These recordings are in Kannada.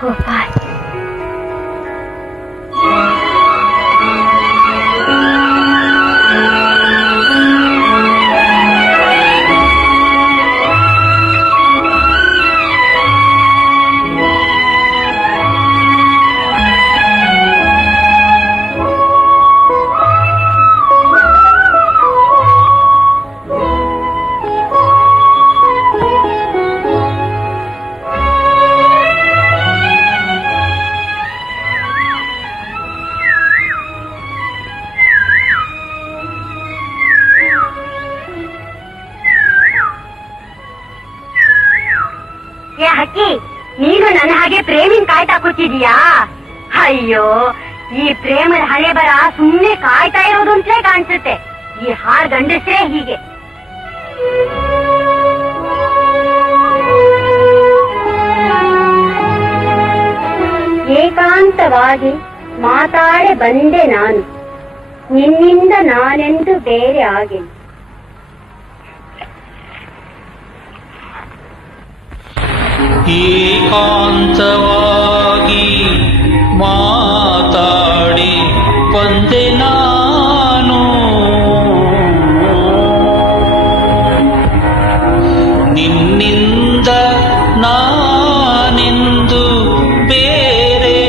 ಗೋಪಾಲ್, ಏ ಹಕ್ಕಿ, ನೀನು ನನ್ನ ಹಾಗೆ ಪ್ರೇಮಿನ ಕಾಯ್ತಾ ಕೂತಿದೀಯಾ? ಅಯ್ಯೋ, ಈ ಪ್ರೇಮದ ಹಣೆ ಬರ ಸುಮ್ನೆ ಕಾಯ್ತಾ ಇರೋದು ಅಂತಲೇ ಕಾಣಿಸುತ್ತೆ. ಈ ಹಾಡ್ ಗಂಡಸ್ರೇ ಹೀಗೆ. ಏಕಾಂತವಾಗಿ ಮಾತಾಡೆ ಬಂದೆ ನಾನು, ನಿನ್ನಿಂದ ನಾನೆಂದು ಬೇರೆ ಆಗೆನು. ಏಕಾಂತವಾಗಿ ಮಾತಾಡಿ ಬಂದೆ ನಾನು, ನಿನ್ನಿಂದ ನಾನೆಂದು ಬೇರೆ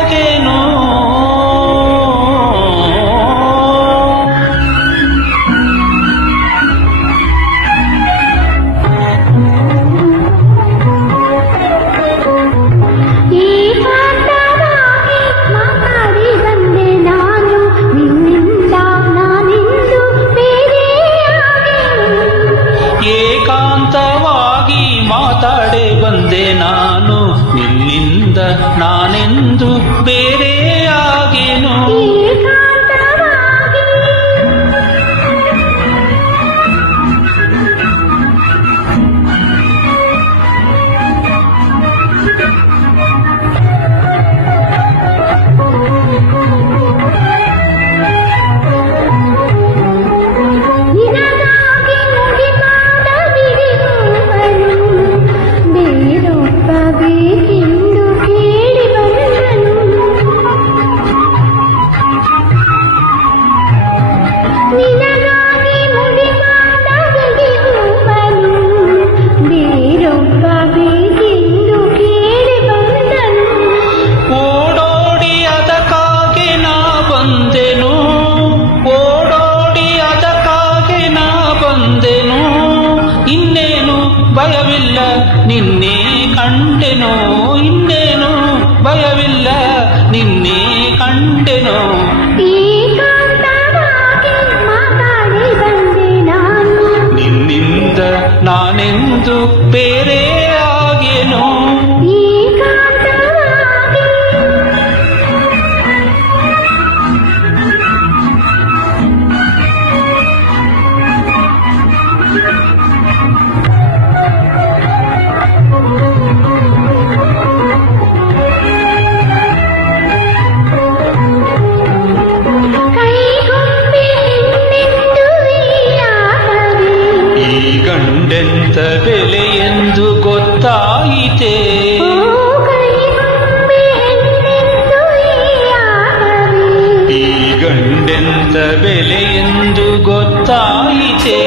ಆಗೆನು. ಏಕಾಂತವಾಗಿ ಮಾತಾಡೆ ಬಂದೆ ನಾನು, ನಿನ್ನಿಂದ ನಾನೆಂದು ಬೇರೆ ಆಗೆನು. ಇನ್ನೇನು ಭಯವಿಲ್ಲ ನಿನ್ನೆ ಕಂಡೆನೋ, ಇನ್ನೇನು ಭಯವಿಲ್ಲ ನಿನ್ನೆ ಕಂಡೆನೋ. ನಿನ್ನಿಂದ ನಾನೆಂದು ಬೇರೆ ಆಗೆನೋ. ಗಂಡೆಂತ ಬೆಲೆ ಎಂದು ಗೊತ್ತಾಯಿತೆ, ಈ ಗಂಡೆಂತ ಬೆಲೆ ಎಂದು ಗೊತ್ತಾಯಿತೆ.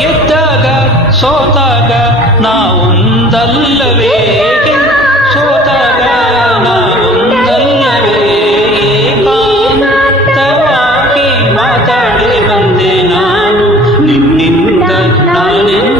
ಗೆದ್ದಾಗ ಸೋತಾಗ ನಾವೊಂದಲ್ಲವೇ, ಸೋತಾಗ ನಾವೊಂದಲ್ಲವೇ. ಏಕಾಂತವಾಗಿ ಮಾತಾಡಿ ಬಂದೆ ನಾನು, ನಿನ್ನಿಂದ ನಾನೆಂದು